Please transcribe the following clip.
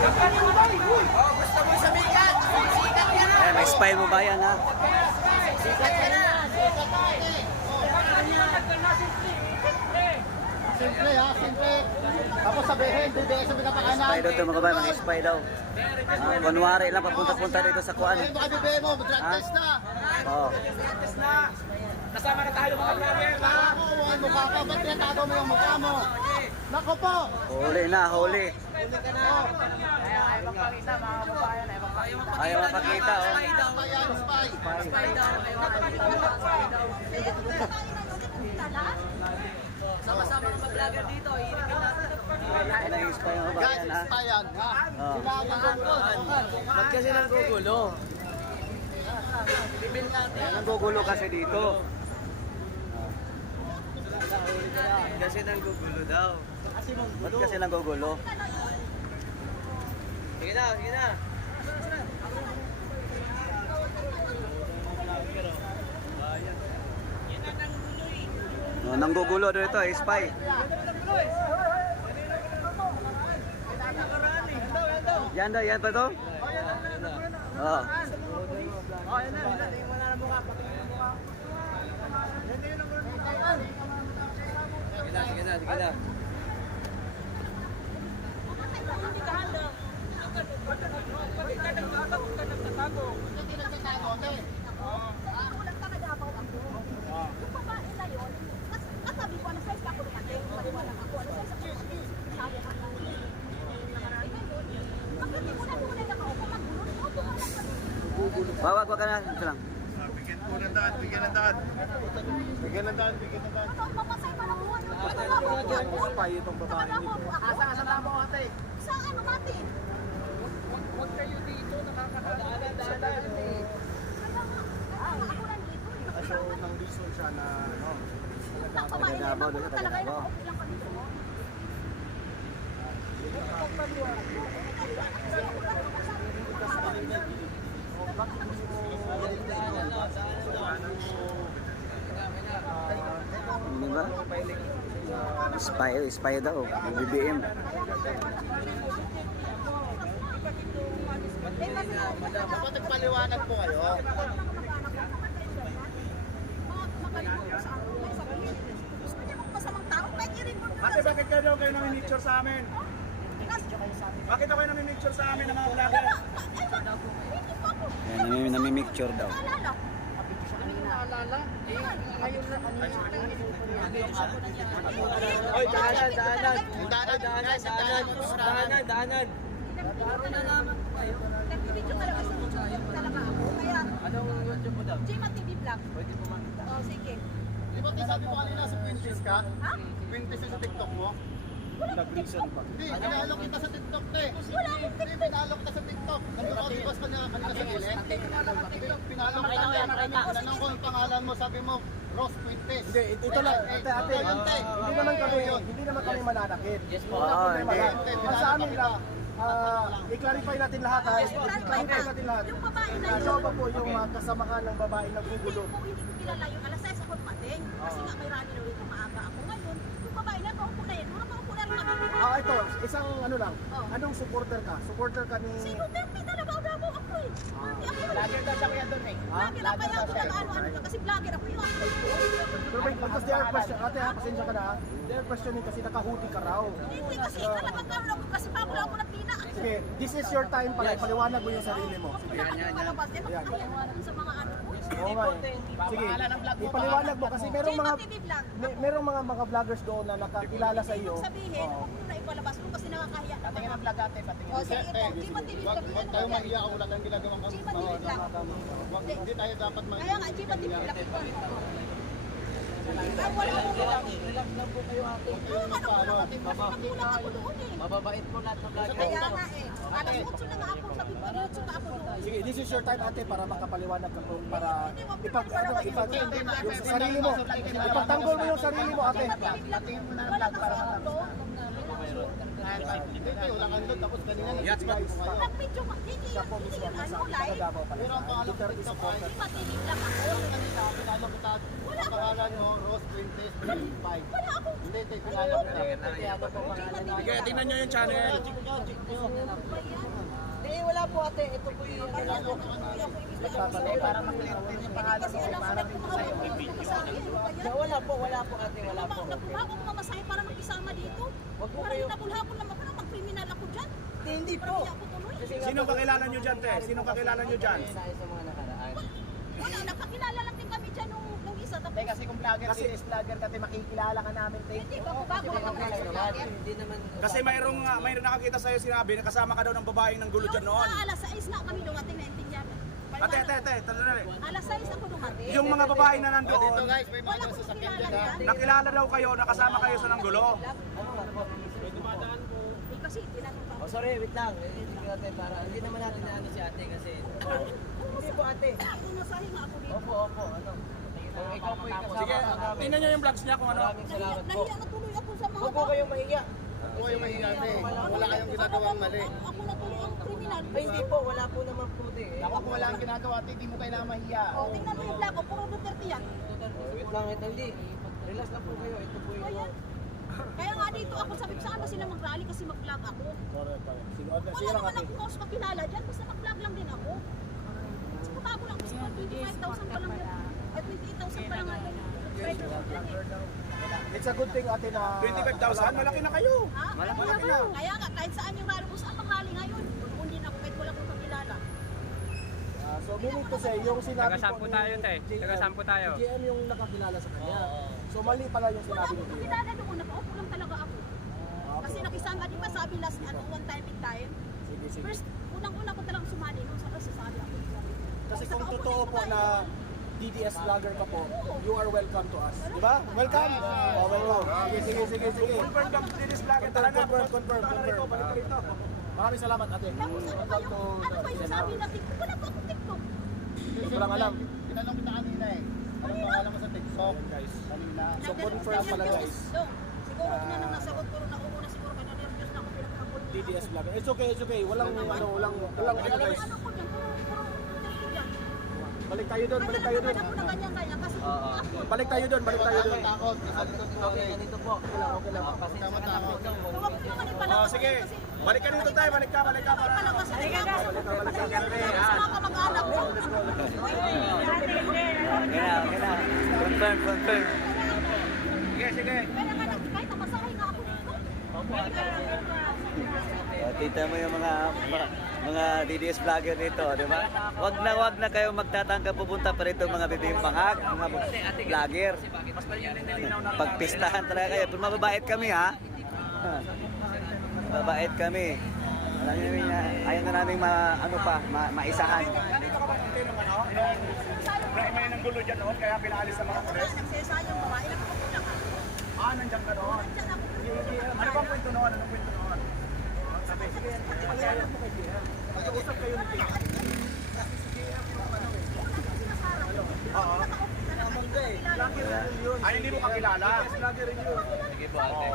Oh, gusto mo sumikat? Sikat ka na. May spy mo ba yan, ha? Sikat ka na. Simple ha, simple. Tapos sabihin, bibigay sa pinapakanan. Spy daw ito mga kabayan, mga spy daw. Kunwari lang, papunta-punta dito sa kuan. Baka bibigay mo, drug Ha? test na. Oo. Kasama na tayo mga vlogger. Ako, ang mukha ka, ba't tinatago mo yung mukha mo? Nako po. Huli na, huli. Ayaw magpakita mga kababayan. Ayaw mapakita, oh. Spy yan, spy. Sama-sama ng mga vlogger dito. Iinigin natin. Ano yung spy mga Guys, kabayan, ha? spy yan. Ha? Oo. Ba't kasi nanggugulo? Yan ang gugulo kasi dito. Kasi nanggugulo daw. Ba't kasi nagugulo? Sige na, sige na. No, nanggugulo dito, spy. Yan daw, yan pa to? Oo. Sige na, sige na, sige na. Hindi nagtatago, te. Walang tagadabaw ako. Yung babae na yun, kasabi ko, ano size ako dumating, maliwanag ako, ano size ako dumating, sabi ako. Bakit di mo na tunay na ako, magulo, ako tumalang kami. Wag ka na. Ito lang. Bigyan po ng daan, bigyan ng daan. Bigyan ng daan, bigyan ng daan. Ano, mamasay pa ng buwan yung nakalabaw po ako. Spy itong babae Nakalabaw po ako. Asa mo, ate? Sa ano natin? Huwag kayo dito, nakakadaanan. Kaya nga, ako nandito. So, nang reason siya na, ano, Tagadabaw, doon sa Talaga Tagadabaw. nakaupo lang kami doon. Di ba? Spy, spy daw. BBM. dapat nagpaliwanag po kayo. Ate, bakit kayo daw kayo nami-picture sa amin? Bakit daw kayo nami-picture sa amin ng mga vlogger? Yan, nami-micture daw. Oy, daanan, daanan. Daanan, guys, daanan. Daanan, daanan. Nag-video talaga sa YouTube talaga ako. Kaya, Anong YouTube mo daw? Jima TV Vlog. Pwede po man. Oh, sige. Di ba sabi mo kanina sa Quintes ka? Ha? Quintes sa TikTok mo? Nag-reason pa. Hindi, pinalo kita sa TikTok, te. Wala akong Hindi, pinalo kita sa TikTok. Nag-audios ka niya kanina sa gilid. Pinalo kita, te. Tinanong ko yung pangalan mo, sabi mo, Ross Quintes. Hindi, ito lang. Ate, Ayun, te. hindi naman kami mananakit. Yes po. Oo, hindi. Ang sa amin lang, i-clarify natin lahat ha. I-clarify natin lahat. Yung babae na yun. Ano ba po yung kasamahan ng babae na Hindi gugulo? po, hindi ko kilala yung alas 6 ako dumating. Kasi nga may rally na ulit maaga ako ngayon. Yung babae na paupo na yun. Mura paupo na rin nakikita. Ito, isang ano lang. Oh. Anong supporter ka? Supporter ka ni... Si Duterte talabaw-dabaw ako eh. Hindi ako yun. Vlogger daw siya kuya doon eh. Vlogger ako kaya ako ano-ano lang. Kasi vlogger ako yun. Pero wait, because they are question, ate ha, pasensya ka na ha. They are questioning kasi naka-hoodie ka raw. Hindi kasi talagang karoon ako. Kasi bago lang ako nagtina. Sige, this is your time para ipaliwanag mo yung sarili mo. Sige. Wala kang lumalabas. Eh, makakaliwanag sa mga ano ko. Oo nga eh. Sige, ipaliwanag mo kasi merong Jima mga TV Vlog. merong mga vloggers doon na nakakilala sa iyo. Ibig sabihin, huwag mo na ipalabas mo kasi nakakahiya. Patingin ang vlog ate, patingin. O sige po, Jima TV Wag Vlog. tayo mahiya ako, wala tayong ginagawang kami. Jima TV Vlog. Hindi tayo dapat Kaya nga, Jima TV Vlog ito. Ay, wala akong Relax lang po kayo ate. Oo, ano ko naman din. Kasi nagulat ako doon eh. Mababait po lahat ng vlogger. Kaya nga eh. Alas 8 na nga ako. Sabi ko, diretso pa ako doon. Sige, this is your time ate para makapaliwanag ka po para Hindi, wag mo ipag na ano, ipalabas yung sarili mo. Ipagtanggol mo yung sarili mo ate. Jima TV Vlog. Wala kasi ako doon. Hindi, wala kang doon. Tapos kanina Yes, guys. Nag-video ka. Hindi Siya po yun. Hindi mismo yun. ang Ano, isang live. tagadabaw pala. Pero ang pangalan ko Duterte TikTok supporter. ay Jima TV Vlog ako. kanina, pinalo kita. Ang pangalan mo, Ross Quintes 25. Wala akong Hindi, te, pinalo kita. Kaya po po pangalan. Sige, tingnan nyo yung channel. Check nyo, check nyo. Ba yan? ate, ito po yung para maklit din yung pangalan mo. Para din sa'yo. Wala po ate, wala po. Nagkuha ko mamasahe para makisama dito. Wag po Para kayo. hinabol-habol naman ako na mag-criminal ako dyan. Hindi Para po. hindi ako tuloy. Sino kakilala nyo dyan, te? Sino kakilala nyo dyan? Sa mga nakaraan. Wala, nakakilala lang din kami dyan nung isa. Tapos, Te, kasi kung vlogger, serious vlogger ka, te, makikilala ka namin, te. hindi bago ako mag-vlogger. Hindi naman. Kasi mayroong nakakita sa'yo sinabi na kasama ka daw ng babaeng ng gulo dyan noon. Alas 6 na kami dumating na intindihan. Ate, tandali. Alas 6 ako dumating. Yung mga babae na Dito nandoon, guys, may Wala mga akong sasakyan kilala dyan, ha? yan. nakilala daw kayo, nakasama kayo sa nanggulo. Eh, kasi tinanong pa. Oh, sorry, wait lang. Hindi ate, para hindi naman natin naano si ate kasi. Hindi po ate. Pumasahe nga ako dito. Opo, ano. Kung ikaw po yung kasama Sige, ka namin. tingnan nyo yung vlogs niya kung ano. Maraming salamat po. Nahiya na tuloy ako sa mga Huwag po kayong mahiya. Ako yung mahiya, te. Wala kayong ginagawang mali. Ako na tuloy ang kriminal. Ay, hindi po. Wala po naman po eh. Ako kung wala kang ginagawa, te, di mo kailangan mahiya. O, tingnan mo yung vlog ko. Puro Duterte yan. Wait lang, hindi. Relax lang po kayo. Ito po yung... Ayan. Kaya nga dito ako, sabi ko saan ba sila mag-rally kasi mag-vlog ako. Wala naman ako cause makilala dyan, basta mag-vlog lang din ako. Kasi bago lang kasi 25,000 pa lang yan. At 28,000 pa lang nga yan. It's a good thing, ate, na... 25,000, malaki na kayo. Ha? Malaki na. Kaya nga, kahit saan yung rally ko, saan mag-rally ngayon? Kung din ako, kahit wala kong kakilala. So, meaning to say, yung sinabi Taga-sampu tayo, te. Taga-sampu tayo. GM yung nakakilala sa kanya. So, mali pala yung Wala sinabi ni akong GM. kakilala doon, nakaupo lang talaga ako. Kasi nakisama, di ba sabi last one time in time? Sige, sige. First, unang-una ko talagang sumali nung sa sasabi ako. Kasi kung Nakaupo totoo din po babae. na DDS vlogger ka po, you are welcome to us. Di ba? Welcome! Oh, welcome. Sige. Confirm kang dinis vlogger talaga. Confirm. Balik ka rito. Maraming salamat, ate. Tapos ano ba yung sabi na TikTok? Wala po akong TikTok. Hindi ko lang alam. Tinanong kita kanina eh. Anong pangalan mo sa TikTok? Guys. Kanina. So, confirm pala, guys. Siguro na nang nasagot ko na una siguro kaya nervous na ako pinagkakul. DDS vlogger. It's okay. Walang ano guys. Ano ko dyan? Puro yan. Balik tayo doon. Kaya naman ako na ganyan kasi ako. Balik tayo doon. Okay, ganito po. Okay lang. Pasensya ka na po. Huwag ko naman ipalakas. Oh, sige. Balik ka dito tayo, balik ka. Ipalakas. Halika ka. Sa mga kamag-anak ko. Gina. Confirm. Sige. Kaya nga, kahit namasahay nga ako dito. Tita mo yung mga DDS vlogger nito, di ba? Wag na kayo magtatangka pupunta pa rito mga bibimpangag, mga vlogger. Pagpistahan talaga kayo. Pero mababait kami ha. Mababait kami. Ayaw na namin maisahan. Nandito ka ba ng tinong ano? May nanggulo dyan noon, kaya pinaalis sa mga pulis. Nagsasayang babae. Nakakapulang ako. Nandiyan ka doon. Diyan ako. Ano bang kwento noon? Anong kwento noon? Sabi, sige, pagkakalan mo kay GM. Mag-uusap kayo ni GM. Oo. Ay, hindi mo kakilala. Sige po, ate.